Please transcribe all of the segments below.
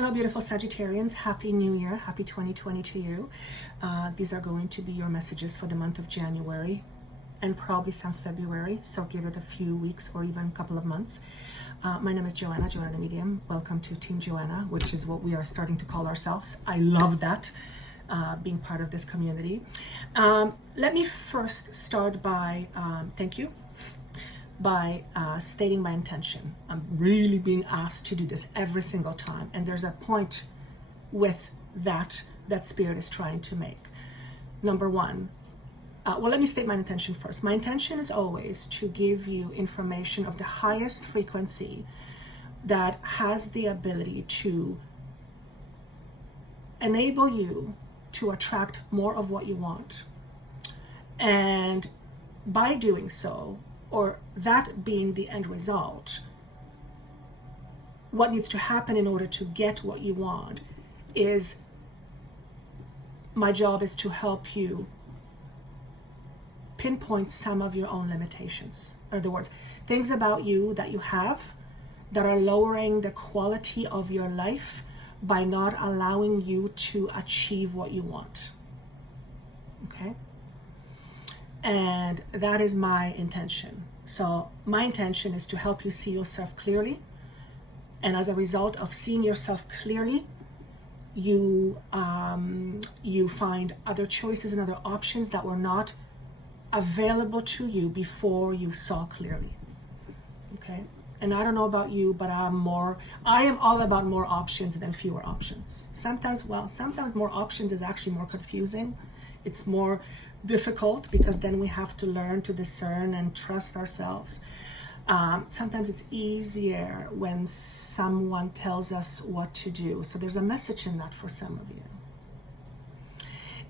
Hello, beautiful Sagittarians. Happy New Year. Happy 2020 to you. These are going to be your messages for the month of January and probably some February. So give it a few weeks or even a couple of months. My name is Joanna the Medium. Welcome to Team Joanna, which is what we are starting to call ourselves. I love that, being part of this community. Let me first start by thank you. By stating my intention. I'm really being asked to do this every single time, and there's a point with that Spirit is trying to make. Number one, well, let me state my intention first. My intention is always to give you information of the highest frequency that has the ability to enable you to attract more of what you want. And by doing so, or that being the end result, what needs to happen in order to get what you want is, my job is to help you pinpoint some of your own limitations. In other words, things about you that you have that are lowering the quality of your life by not allowing you to achieve what you want. Okay? And that is my intention. So my intention is to help you see yourself clearly. And as a result of seeing yourself clearly, you find other choices and other options that were not available to you before you saw clearly. Okay? And I don't know about you, but I am all about more options than fewer options. Sometimes more options is actually more confusing. It's more difficult because then we have to learn to discern and trust ourselves. Sometimes it's easier when someone tells us what to do. So there's a message in that for some of you.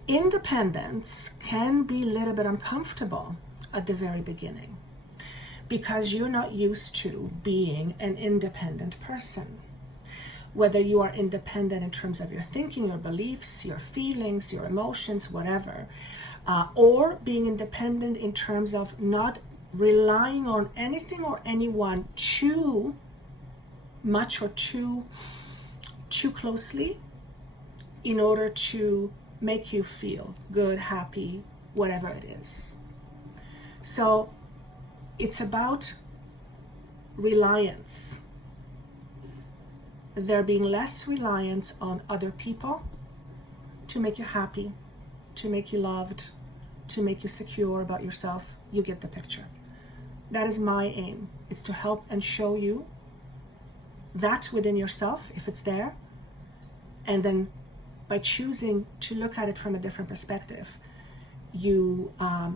Independence can be a little bit uncomfortable at the very beginning because you're not used to being an independent person. Whether you are independent in terms of your thinking, your beliefs, your feelings, your emotions, whatever, or being independent in terms of not relying on anything or anyone too much or too closely in order to make you feel good, happy, whatever it is. So it's about reliance. There being less reliance on other people to make you happy, to make you loved, to make you secure about yourself. You get the picture. That is my aim. It's to help and show you that within yourself, if it's there, and then by choosing to look at it from a different perspective, you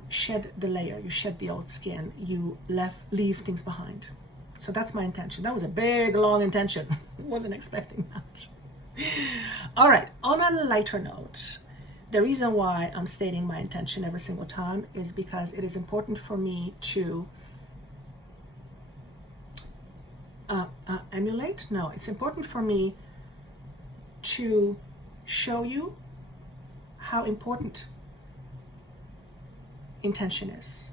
shed the layer, you shed the old skin, you leave things behind. So that's my intention. That was a big, long intention. Wasn't expecting that. All right, on a lighter note, the reason why I'm stating my intention every single time is because it is important for me to emulate. No, it's important for me to show you how important intention is.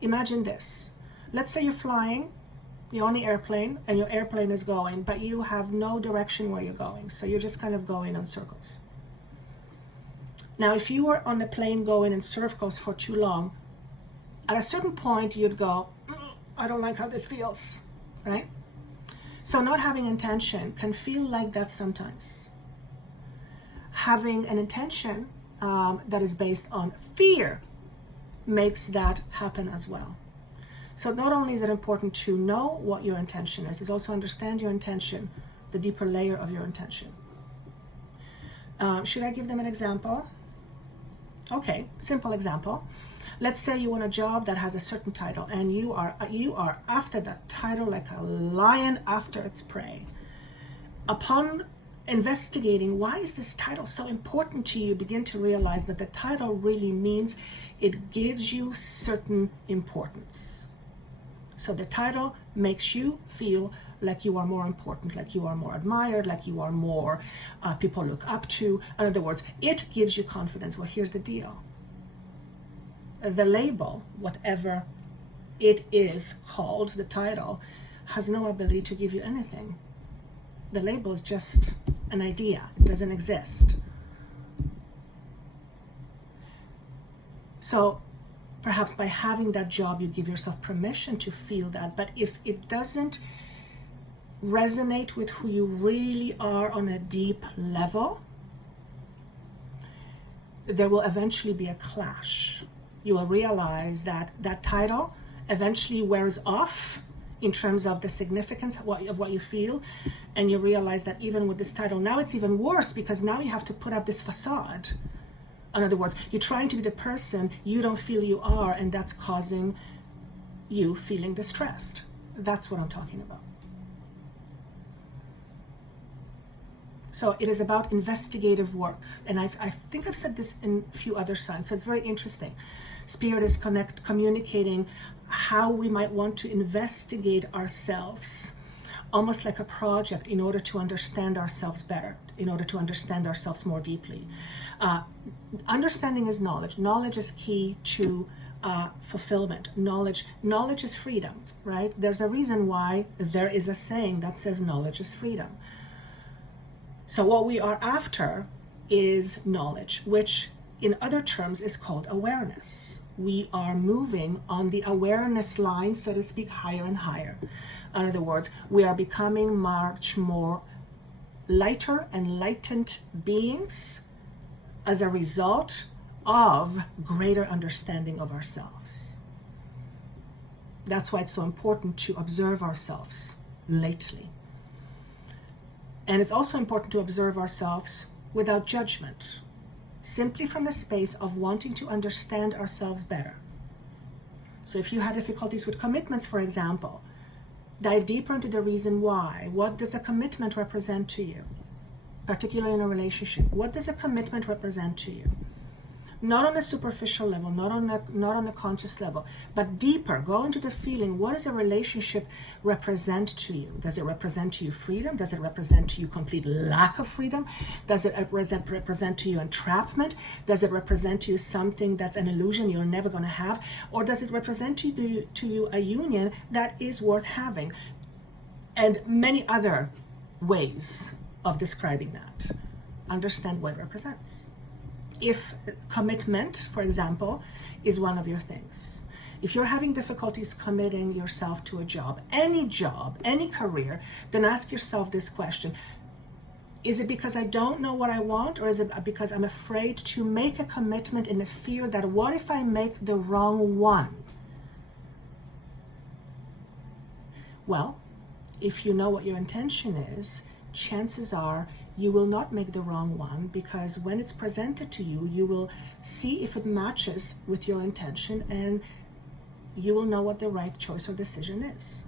Imagine this. Let's say you're flying, you're on the airplane, and your airplane is going, but you have no direction where you're going. So you're just kind of going in circles. Now, if you were on the plane going in circles for too long, at a certain point, you'd go, I don't like how this feels, right? So not having intention can feel like that sometimes. Having an intention that is based on fear makes that happen as well. So not only is it important to know what your intention is, it's also understand your intention, the deeper layer of your intention. Should I give them an example? Okay, simple example. Let's say you want a job that has a certain title, and you are after that title like a lion after its prey. Upon investigating why is this title so important to you, begin to realize that the title really means it gives you certain importance. So the title makes you feel like you are more important, like you are more admired, like you are more people look up to. In other words, it gives you confidence. Well, here's the deal. The label, whatever it is called, the title, has no ability to give you anything. The label is just an idea. It doesn't exist. So perhaps by having that job, you give yourself permission to feel that. But if it doesn't resonate with who you really are on a deep level, there will eventually be a clash. You will realize that that title eventually wears off in terms of the significance of what you feel. And you realize that even with this title, now it's even worse, because now you have to put up this facade. In other words, you're trying to be the person you don't feel you are, and that's causing you feeling distressed. That's what I'm talking about. So it is about investigative work. And I think I've said this in a few other signs, so it's very interesting. Spirit is communicating how we might want to investigate ourselves, almost like a project, in order to understand ourselves better, in order to understand ourselves more deeply. Understanding is knowledge. Knowledge is key to fulfillment. Knowledge is freedom, right? There's a reason why there is a saying that says knowledge is freedom. So what we are after is knowledge, which in other terms is called awareness. We are moving on the awareness line, so to speak, higher and higher. In other words, we are becoming much more lighter, enlightened beings as a result of greater understanding of ourselves. That's why it's so important to observe ourselves lately. And it's also important to observe ourselves without judgment, simply from the space of wanting to understand ourselves better. So if you had difficulties with commitments, for example, dive deeper into the reason why. What does a commitment represent to you? Particularly in a relationship. What does a commitment represent to you? Not on a superficial level, not on a conscious level, but deeper. Go into the feeling. What does a relationship represent to you? Does it represent to you freedom? Does it represent to you complete lack of freedom? Does it represent to you entrapment? Does it represent to you something that's an illusion you're never going to have? Or does it represent to you a union that is worth having? And many other ways of describing that. Understand what it represents. If commitment, for example, is one of your things. If you're having difficulties committing yourself to a job, any career, then ask yourself this question. Is it because I don't know what I want, or is it because I'm afraid to make a commitment in the fear that what if I make the wrong one? Well, if you know what your intention is, chances are you will not make the wrong one, because when it's presented to you, you will see if it matches with your intention, and you will know what the right choice or decision is.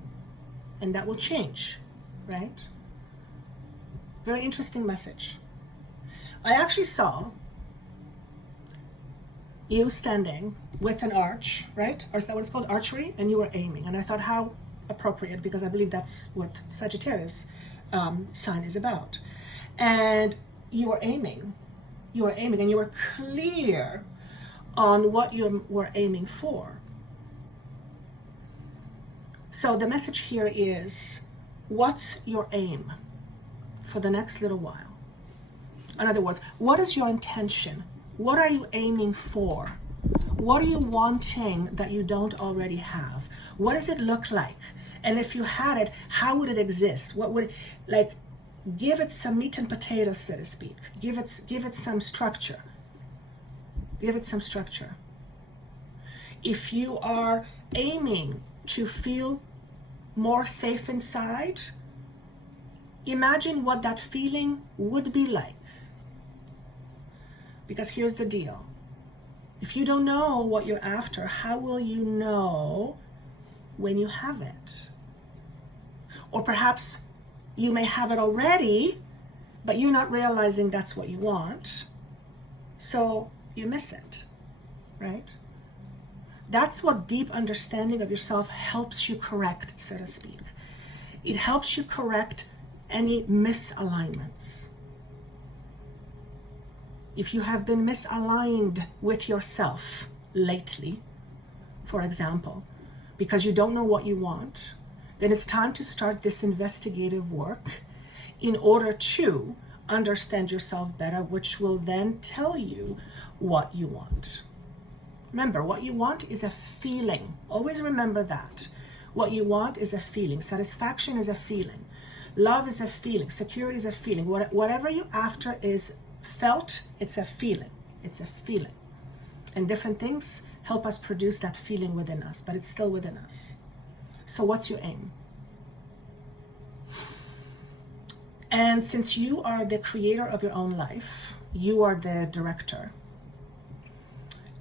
And that will change, right? Very interesting message. I actually saw you standing with an arch, right? Or is that what it's called? Archery? And you were aiming. And I thought, how appropriate, because I believe that's what Sagittarius sign is about. And you were aiming, and you were clear on what you were aiming for. So the message here is, what's your aim for the next little while? In other words, what is your intention? What are you aiming for? What are you wanting that you don't already have? What does it look like? And if you had it, how would it exist? What would, give it some meat and potatoes, so to speak. Give it some structure. Give it some structure. If you are aiming to feel more safe inside, imagine what that feeling would be like. Because here's the deal. If you don't know what you're after, how will you know when you have it? Or perhaps you may have it already, but you're not realizing that's what you want. So you miss it, right? That's what deep understanding of yourself helps you correct, so to speak. It helps you correct any misalignments. If you have been misaligned with yourself lately, for example, because you don't know what you want, then it's time to start this investigative work in order to understand yourself better, which will then tell you what you want. Remember, what you want is a feeling. Always remember that. What you want is a feeling. Satisfaction is a feeling. Love is a feeling. Security is a feeling. Whatever you're after is felt, it's a feeling. It's a feeling. And different things help us produce that feeling within us, but it's still within us. So what's your aim? And since you are the creator of your own life, you are the director,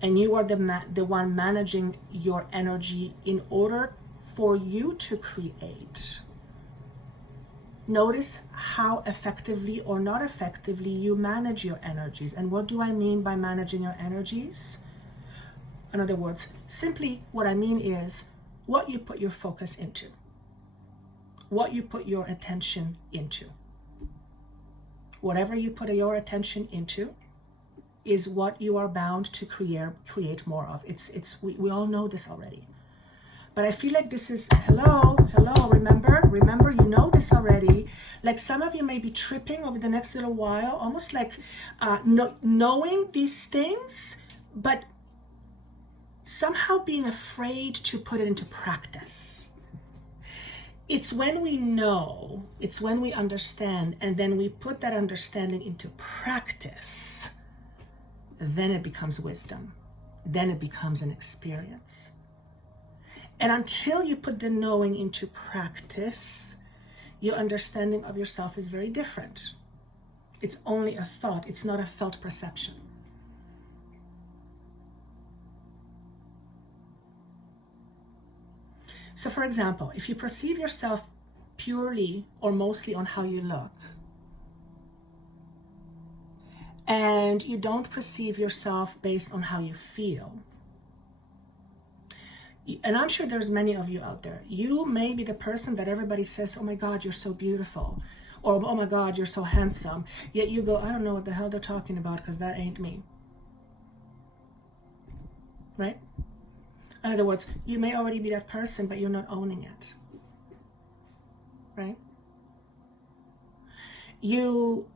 and you are the one managing your energy in order for you to create. Notice how effectively or not effectively you manage your energies. And what do I mean by managing your energies? In other words, simply what I mean is what you put your focus into, what you put your attention into. Whatever you put your attention into is what you are bound to create more of. We all know this already. But I feel like this is, hello, remember, you know this already. Like some of you may be tripping over the next little while, almost like knowing these things, but somehow being afraid to put it into practice. It's when we know, it's when we understand, and then we put that understanding into practice, then it becomes wisdom. Then it becomes an experience. And until you put the knowing into practice, your understanding of yourself is very different. It's only a thought, it's not a felt perception. So for example, if you perceive yourself purely or mostly on how you look, and you don't perceive yourself based on how you feel, and I'm sure there's many of you out there, you may be the person that everybody says, oh my God, you're so beautiful, or oh my God, you're so handsome, yet you go, I don't know what the hell they're talking about because that ain't me, right? In other words, you may already be that person, but you're not owning it, right? You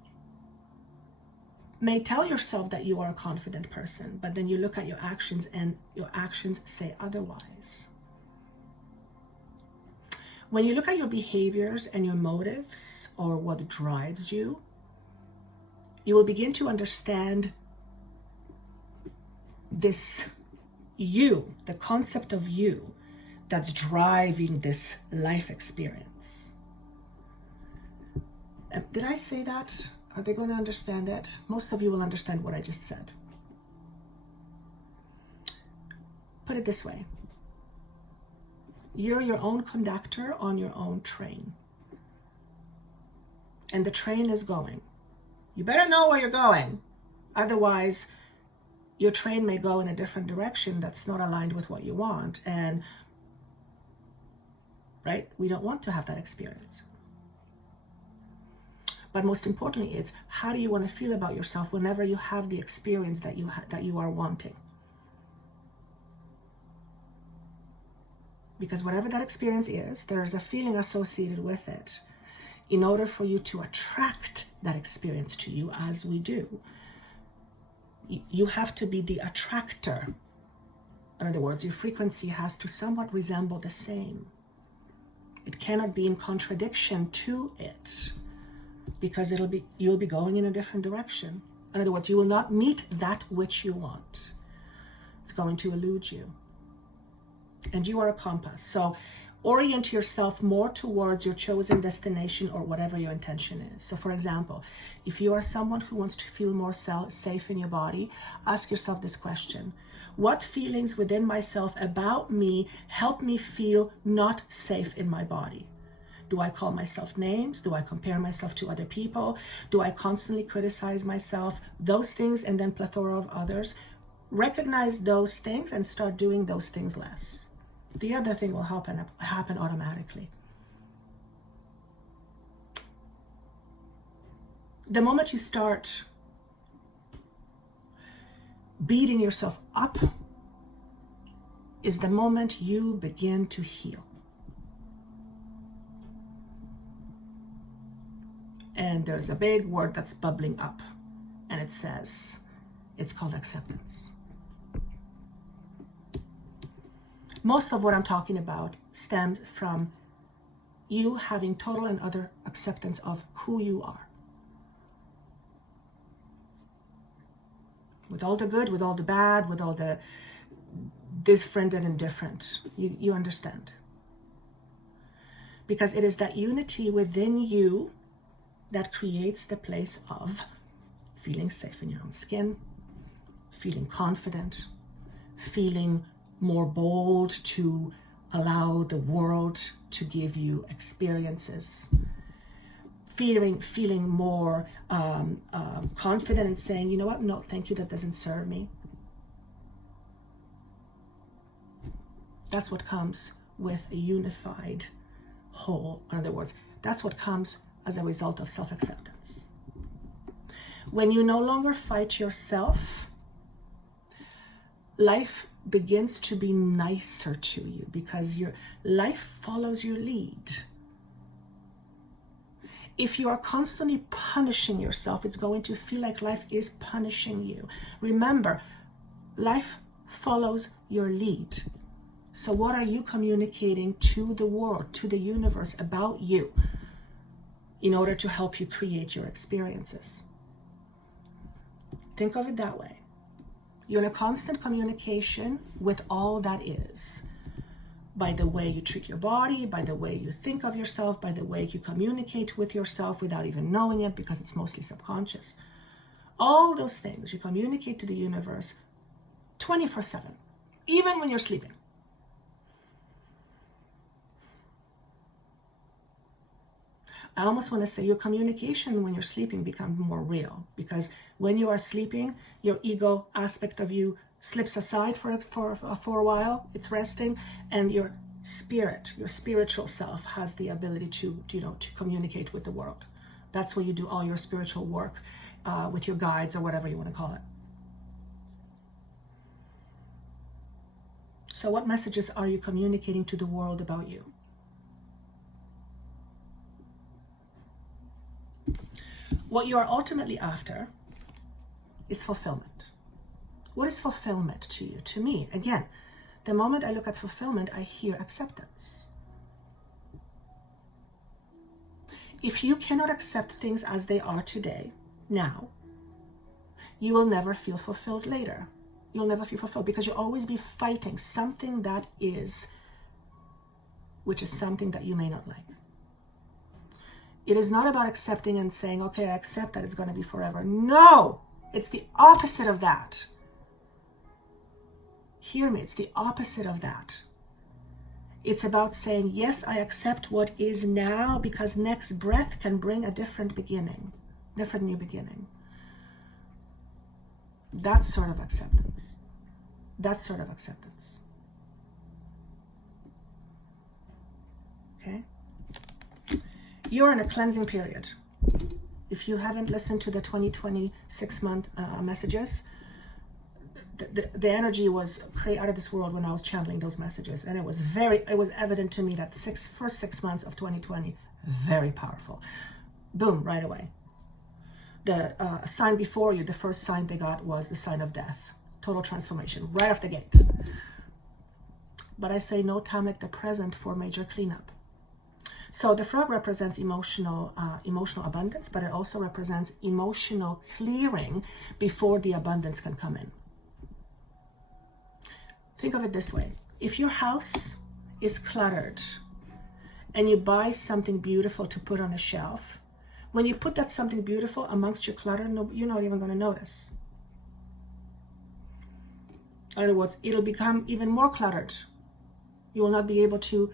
may tell yourself that you are a confident person, but then you look at your actions and your actions say otherwise. When you look at your behaviors and your motives or what drives you, you will begin to understand this you, the concept of you that's driving this life experience. Did I say that? Are they going to understand that? Most of you will understand what I just said. Put it this way. You're your own conductor on your own train. And the train is going. You better know where you're going. Otherwise, your train may go in a different direction that's not aligned with what you want. And, right, we don't want to have that experience. But most importantly, it's how do you want to feel about yourself whenever you have the experience that you are wanting? Because whatever that experience is, there is a feeling associated with it. In order for you to attract that experience to you, as we do, you have to be the attractor. In other words, your frequency has to somewhat resemble the same. It cannot be in contradiction to it, because you'll be going in a different direction. In other words, you will not meet that which you want. It's going to elude you. And you are a compass. So orient yourself more towards your chosen destination or whatever your intention is. So for example, if you are someone who wants to feel more safe in your body, ask yourself this question. What feelings within myself about me help me feel not safe in my body? Do I call myself names? Do I compare myself to other people? Do I constantly criticize myself? Those things, and then plethora of others. Recognize those things and start doing those things less. The other thing will happen automatically. The moment you start beating yourself up is the moment you begin to heal. and there's a big word that's bubbling up, and it says, it's called acceptance. Most of what I'm talking about stems from you having total and utter acceptance of who you are. With all the good, with all the bad, with all the different and indifferent. You understand. Because it is that unity within you that creates the place of feeling safe in your own skin, feeling confident, feeling more bold to allow the world to give you experiences, feeling more confident and saying, you know what, no, thank you, that doesn't serve me. That's what comes with a unified whole. In other words, that's what comes as a result of self-acceptance. When you no longer fight yourself, life begins to be nicer to you because your life follows your lead. If you are constantly punishing yourself, it's going to feel like life is punishing you. Remember, life follows your lead. So what are you communicating to the world, to the universe about you in order to help you create your experiences? Think of it that way. You're in a constant communication with all that is. By the way you treat your body, by the way you think of yourself, by the way you communicate with yourself without even knowing it, because it's mostly subconscious. All those things you communicate to the universe 24/7, even when you're sleeping. I almost want to say your communication when you're sleeping becomes more real, because when you are sleeping, your ego aspect of you slips aside for a while, it's resting, and your spirit, your spiritual self has the ability to communicate with the world. That's where you do all your spiritual work with your guides or whatever you want to call it. So what messages are you communicating to the world about you? What you are ultimately after is fulfillment. What is fulfillment to you? To me, again, the moment I look at fulfillment, I hear acceptance. If you cannot accept things as they are today, now, you will never feel fulfilled later. You'll never feel fulfilled because you'll always be fighting something that is, which is something that you may not like. It is not about accepting and saying, okay, I accept that it's going to be forever. No, it's the opposite of that. Hear me, it's the opposite of that. It's about saying, yes, I accept what is now, because next breath can bring a different beginning, different new beginning. That sort of acceptance. That sort of acceptance. Okay? You're in a cleansing period. If you haven't listened to the 2026 month messages, the energy was pretty out of this world when I was channeling those messages, and it was evident to me that first 6 months of 2020, very powerful. Boom, right away. The sign before you, the first sign they got was the sign of death. Total transformation, right off the gate. But I say no time like the present for major cleanup. So the frog represents emotional abundance, but it also represents emotional clearing before the abundance can come in. Think of it this way. If your house is cluttered and you buy something beautiful to put on a shelf, when you put that something beautiful amongst your clutter, you're not even going to notice. In other words, it'll become even more cluttered. You will not be able to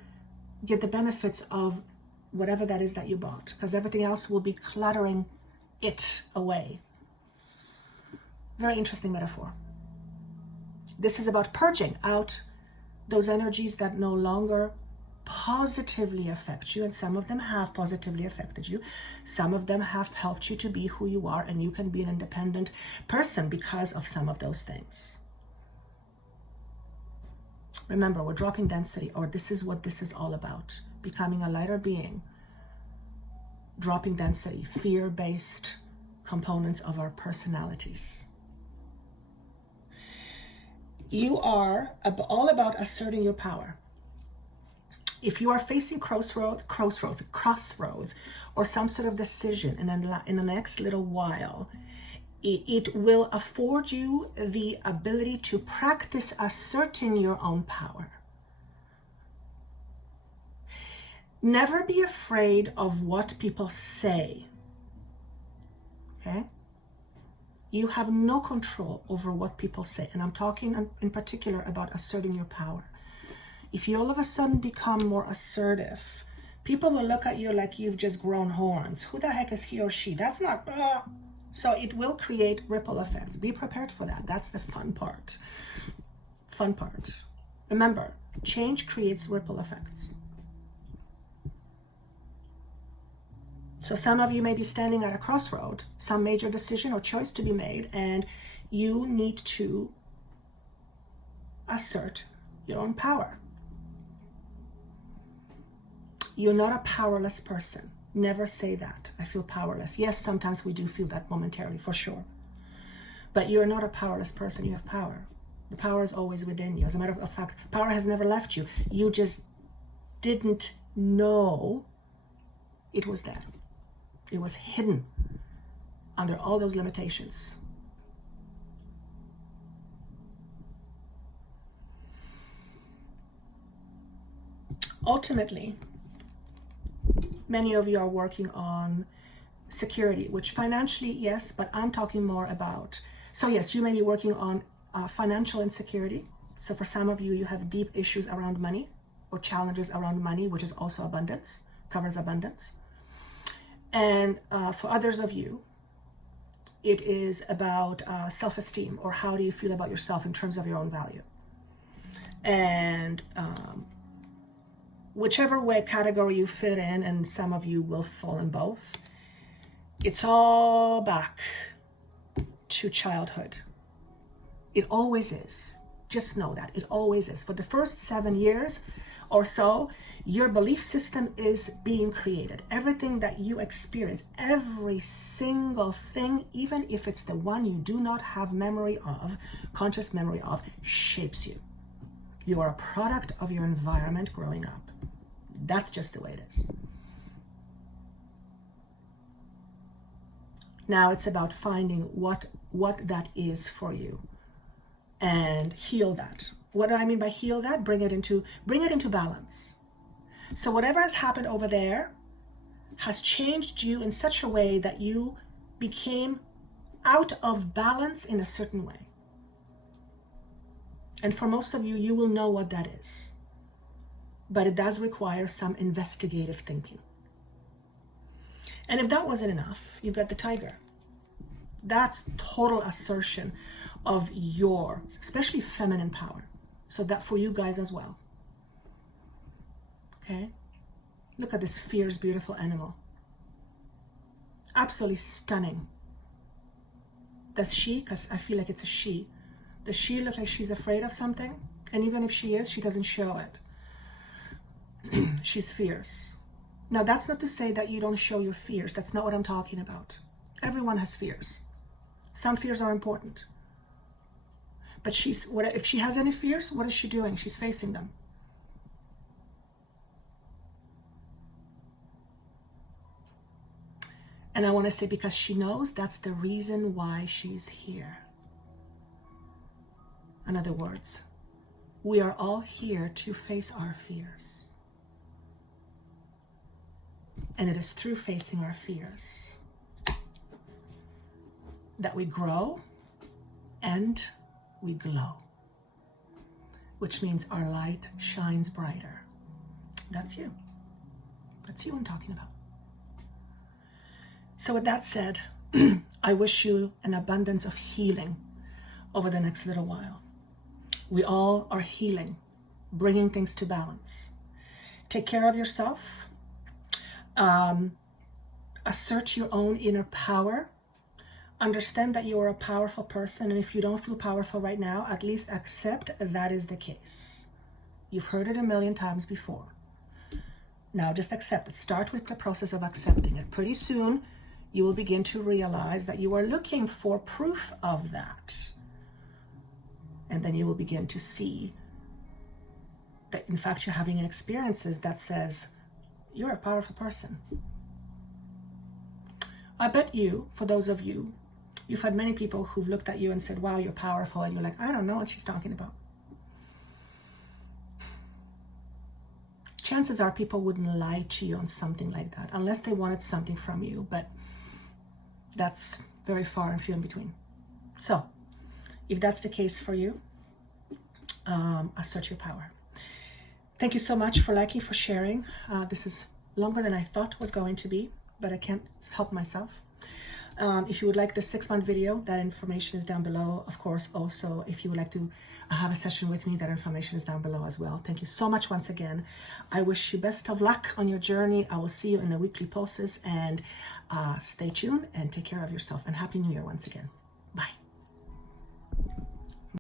get the benefits of whatever that is that you bought, because everything else will be cluttering it away. Very interesting metaphor. This is about purging out those energies that no longer positively affect you, and some of them have positively affected you. Some of them have helped you to be who you are, and you can be an independent person because of some of those things. Remember, we're dropping density, or this is what this is all about. Becoming a lighter being dropping density, fear-based components of our personalities. You are all about asserting your power. If you are facing crossroads, or some sort of decision in the next little while, it will afford you the ability to practice asserting your own power. Never be afraid of what people say. Okay? You have no control over what people say. And I'm talking in particular about asserting your power. If you all of a sudden become more assertive, people will look at you like you've just grown horns. Who the heck is he or she? That's not... So it will create ripple effects. Be prepared for that. That's the fun part. Fun part. Remember, change creates ripple effects. So some of you may be standing at a crossroad, some major decision or choice to be made, and you need to assert your own power. You're not a powerless person. Never say that. I feel powerless. Yes, sometimes we do feel that momentarily, for sure. But you're not a powerless person. You have power. The power is always within you. As a matter of fact, power has never left you. You just didn't know it was there. It was hidden under all those limitations. Ultimately, many of you are working on security, which financially, yes, but I'm talking more about, so yes, you may be working on financial insecurity. So for some of you, you have deep issues around money or challenges around money, which is also abundance, covers abundance. And for others of you, it is about self-esteem, or how do you feel about yourself in terms of your own value. And whichever way category you fit in, and some of you will fall in both, it's all back to childhood. It always is. Just know that. It always is. For the first 7 years or so, your belief system is being created. Everything that you experience, every single thing, even if it's the one you do not have memory of, conscious memory of, shapes you. You are a product of your environment growing up. That's just the way it is. Now it's about finding what that is for you and heal that. What do I mean by heal that? Bring it into balance. So whatever has happened over there has changed you in such a way that you became out of balance in a certain way. And for most of you, you will know what that is. But it does require some investigative thinking. And if that wasn't enough, you've got the tiger. That's total assertion of your, especially feminine power. So that for you guys as well. Okay? Look at this fierce, beautiful animal. Absolutely stunning. Does she, because I feel like it's a she, does she look like she's afraid of something? And even if she is, she doesn't show it. She's fierce. Now, that's not to say that you don't show your fears. That's not what I'm talking about. Everyone has fears. Some fears are important. But if she has any fears, what is she doing? She's facing them. And I want to say, because she knows that's the reason why she's here. In other words, we are all here to face our fears. And it is through facing our fears that we grow and we glow, which means our light shines brighter. That's you. That's you I'm talking about. So with that said, I wish you an abundance of healing over the next little while. We all are healing, bringing things to balance. Take care of yourself. Assert your own inner power. Understand that you are a powerful person, and if you don't feel powerful right now, at least accept that is the case. You've heard it a million times before. Now just accept it. Start with the process of accepting it. Pretty soon, you will begin to realize that you are looking for proof of that. And then you will begin to see that, in fact, you're having experiences that says, you're a powerful person. I bet you, for those of you, you've had many people who've looked at you and said, wow, you're powerful. And you're like, I don't know what she's talking about. Chances are people wouldn't lie to you on something like that unless they wanted something from you. But that's very far and few in between. So if that's the case for you, assert your power. Thank you so much for liking, for sharing. This is longer than I thought was going to be, but I can't help myself. If you would like the 6-month video, that information is down below. Of course, also, if you would like to have a session with me, that information is down below as well. Thank you so much once again. I wish you best of luck on your journey. I will see you in the weekly pulses, and stay tuned and take care of yourself. And Happy New Year once again.